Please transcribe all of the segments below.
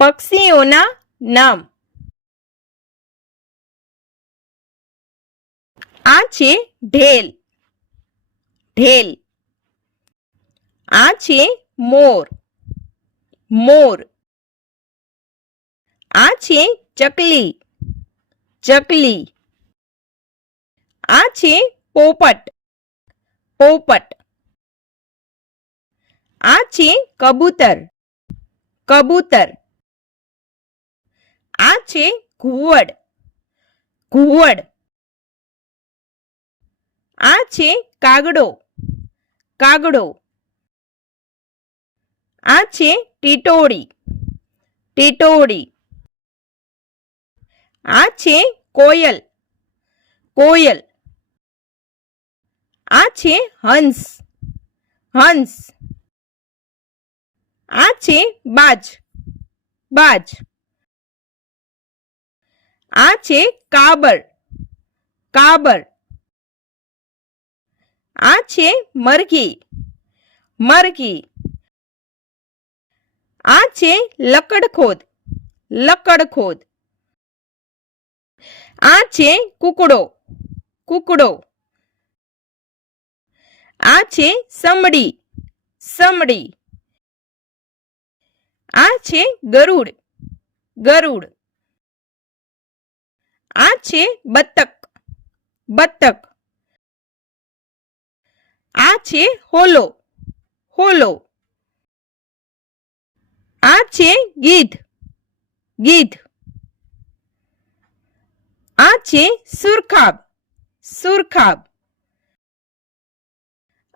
પક્ષીઓના નામ. આ છે ઢેલ, ઢેલ. આ છે મોર, મોર. આ છે ચકલી, ચકલી. આ છે પોપટ, પોપટ. આ છે કબૂતર, કબૂતર. આ છે ઘુવડ, ઘુવડ. આ છે કાગડો, કાગડો. આ છે ટીટોળી, ટીટોળી. આ છે કોયલ, કોયલ. આ છે હંસ, હંસ. આ છે બાજ, બાજ. આ છે કાબર, કાબર. આ છે મરઘી, મરઘી. આ છે લકડખોદ, લકડખોદ. આ છે કૂકડો, કૂકડો. આ છે સમડી, સમડી. આ છે ગરુડ, ગરુડ. આ છે બતક, બતક. આ છે હોલો, હોલો. આ છે ગીધ, ગીધ. આ છે સુરખાબ, સુરખાબ.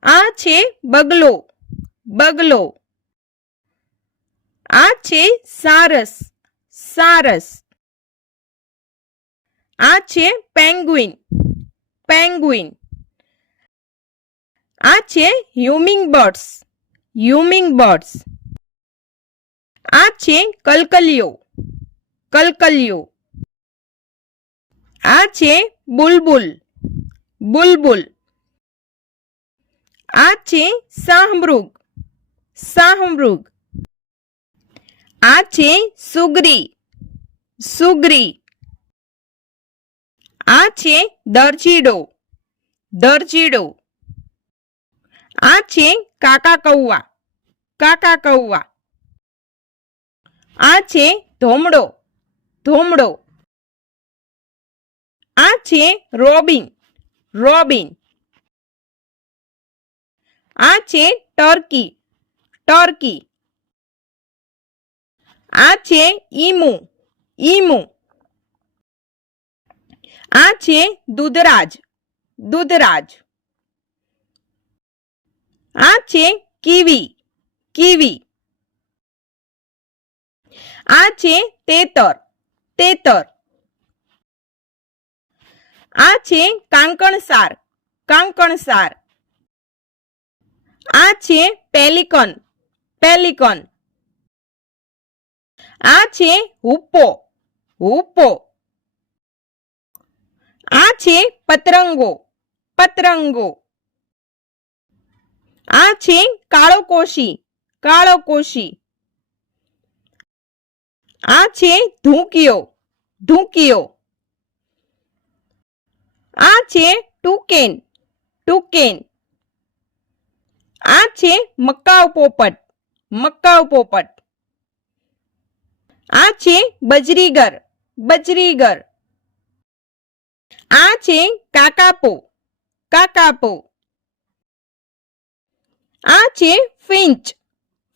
આ છે બગલો, બગલો. આ છે સારસ, સારસ. આ છે પેંગ્વિન, પેંગ્વિન. આ છે હ્યુમિંગ બર્ડ્સ, હ્યુમિંગ બર્ડ્સ. આ છે કલકલિયો, કલકલિયો. આ છે બુલબુલ, બુલબુલ. આ છે શાહમૃગ, શાહમૃગ. આ છે સુગરી, સુગરી. આ છે દરજીડો, દરજીડો. આ છે કાકા કૌવા, કાકા કૌવા. આ છે ધોમડો, ધોમડો. આ છે રોબિન, રોબિન. આ છે ટર્કી, ટર્કી. આ છે ઈમુ, ઈમુ. આ છે દૂધરાજ, દૂધરાજ. આ છે કીવી, કીવી. આ છે તેતર, તેતર. આ છે કાંકણસાર, કાંકણસાર. આ છે પેલિકન, પેલિકન. આ છે હુપ્પો, હુપ્પો. આ છે પતરંગો, પતરંગો. આ છે કાળોકોશી, કાળોકોશી. આ છે ધૂકિયો, ધૂકિયો. આ છે ટુકેન, ટુકેન. આ છે મકાઉ પોપટ, મકાઉ પોપટ. આ છે બજરીગર, બજરીગર. આ છે કાકાપો, કાકાપો. આ છે ફિંચ,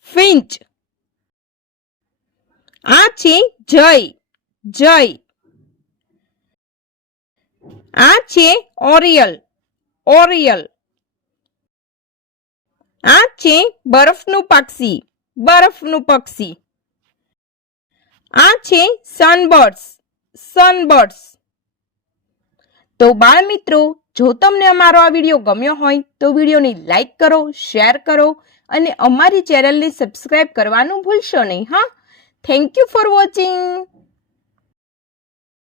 ફિંચ. આ છે જય, જય. આ છે ઓરિયલ, ઓરિયલ. આ છે બરફનું પક્ષી, બરફનું પક્ષી. આ છે સનબર્ડ્સ, સનબર્ડ્સ. તો બાળ મિત્રો, જો તમને અમારો આ વિડીયો ગમ્યો હોય તો વિડીયોને લાઈક કરો, શેર કરો અને અમારી ચેનલને સબસ્ક્રાઇબ કરવાનું ભૂલશો નહીં. હા, થેન્ક યુ ફોર વોચિંગ.